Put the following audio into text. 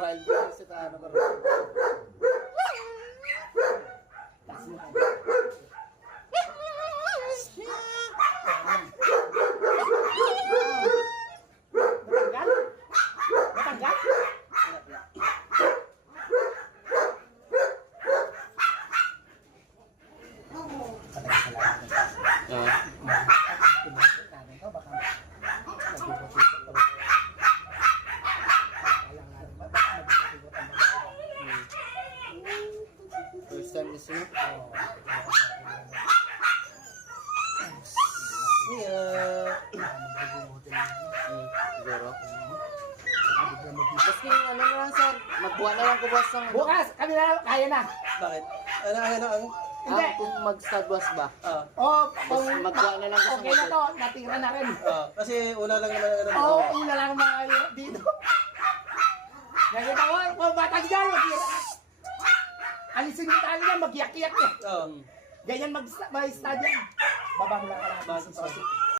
Wild boys sa ano ka rin. Matanggal? First time is yun. Siguro. Basta yung ano na lang sir, magbuha na lang ko boss ng... Bukas, kami na, kaya na. Bakit? Ano? Hindi. kung mag-stud was ba? Kung magkuha na lang okay na to, natira na rin. Kasi una lang naman ang Oo, una lang mga dito. Nakita ko, kung matanggal, alisin mo tayo na, mag-yak-yak eh. Oo. Ganyan mag-study yan. Baba mo lang ka lang.